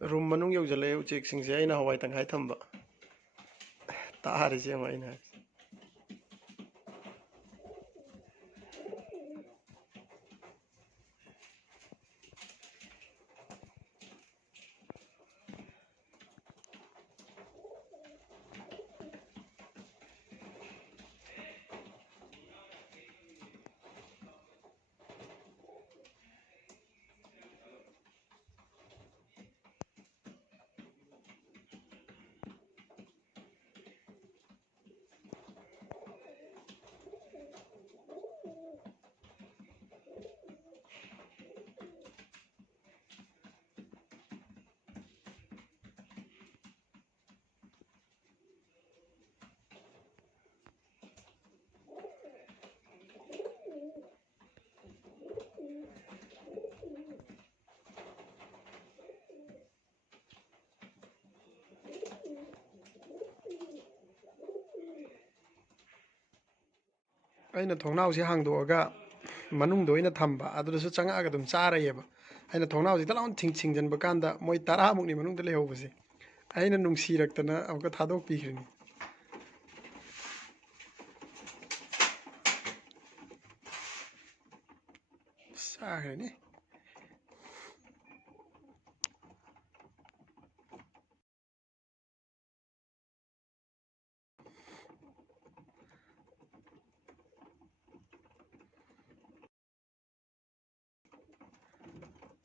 room ꯃꯅꯨꯡ ꯌꯧꯁꯤꯜꯂꯛꯑꯦ ꯎꯆꯦꯛꯁꯤꯡꯁꯦ ꯑꯩꯅ ꯍꯋꯥꯏ ꯇꯪꯈꯥꯏ ꯊꯝꯕ ꯇꯥꯔꯤꯁꯦ ꯑꯃ ꯑꯩꯅ ꯍꯥꯏ ꯑꯩꯅ ꯊꯣꯡꯅꯥꯎꯁꯦ ꯍꯥꯡꯗꯣꯛꯑꯒ ꯃꯅꯨꯡꯗ ꯑꯣꯏꯅ ꯊꯝꯕ ꯑꯗꯨꯗꯁꯨ ꯆꯪꯉꯛꯑꯒ ꯑꯗꯨꯝ ꯆꯥꯔꯩꯌꯦꯕ ꯑꯩꯅ ꯊꯣꯡꯅꯥꯎꯁꯤ ꯇ ꯂꯥꯎꯅ ꯊꯤꯡꯖꯤꯟꯕ ꯀꯥꯟꯗ ꯃꯣꯏ 10ꯃꯨꯛꯅꯤ ꯃꯅꯨꯡꯗ ꯂꯩꯍꯧꯕꯁꯦ ꯑꯩꯅ ꯅꯨꯡꯁꯤꯔꯛꯇꯅ ꯑꯃꯨꯛꯀ ꯊꯥꯗꯣꯛꯄꯤꯈ꯭ꯔꯤꯅꯤ ꯆꯥꯈ꯭ꯔꯅꯤ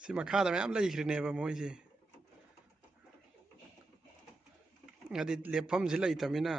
ꯁꯤ ꯃꯈꯥꯗ ꯃꯌꯥꯝ ꯂꯩꯈ꯭ꯔꯤꯅꯦꯕ ꯃꯣꯏꯁꯦ ꯍꯥꯏꯗꯤ ꯂꯦꯞꯐꯝꯁꯤ ꯂꯩꯇꯕꯅꯤꯅ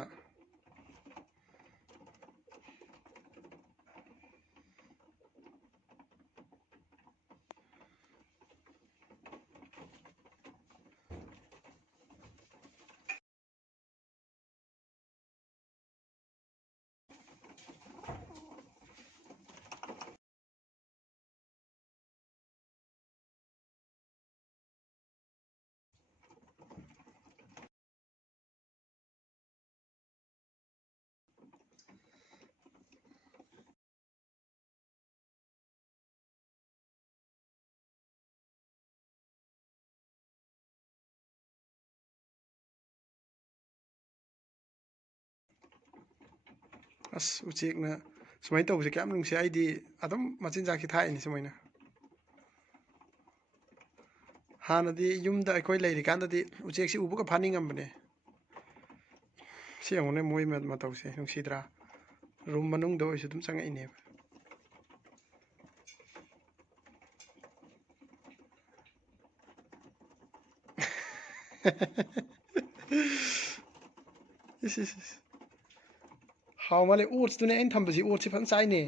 ꯑꯁ ꯎꯆꯦꯛꯅ ꯁꯨꯃꯥꯏꯅ ꯇꯧꯕꯁꯦ ꯀꯌꯥꯝ ꯅꯨꯡꯁꯤ ꯑꯩꯗꯤ ꯑꯗꯨꯝ ꯃꯆꯤꯟꯖꯥꯛꯁꯤ ꯊꯥꯛꯏꯅꯤ ꯁꯨꯃꯥꯏꯅ ꯍꯥꯟꯅꯗꯤ ꯌꯨꯝꯗ ꯑꯩꯈꯣꯏ ꯂꯩꯔꯤꯀꯥꯟꯗꯗꯤ ꯎꯆꯦꯛꯁꯤ ꯎꯕꯒ ꯐꯥꯅꯤꯡꯉꯝꯕꯅꯦ ꯁꯤ ꯌꯦꯡꯉꯨꯅꯦ ꯃꯣꯏ ꯃꯇꯧꯁꯦ ꯅꯨꯡꯁꯤꯗ꯭ꯔꯥ ꯔꯨꯝ ꯃꯅꯨꯡꯗ ꯑꯣꯏꯁꯨ ꯑꯗꯨꯝ ꯆꯪꯉꯛꯏꯅꯦꯕ ꯏꯁ ꯍꯥꯎ ꯃꯥꯜꯂꯦ ꯑꯣꯠꯁꯇꯨꯅꯦ ꯑꯩꯅ ꯊꯝꯕꯁꯤ ꯑꯣꯠꯁꯤ ꯐꯖꯅ ꯆꯥꯏꯅꯦ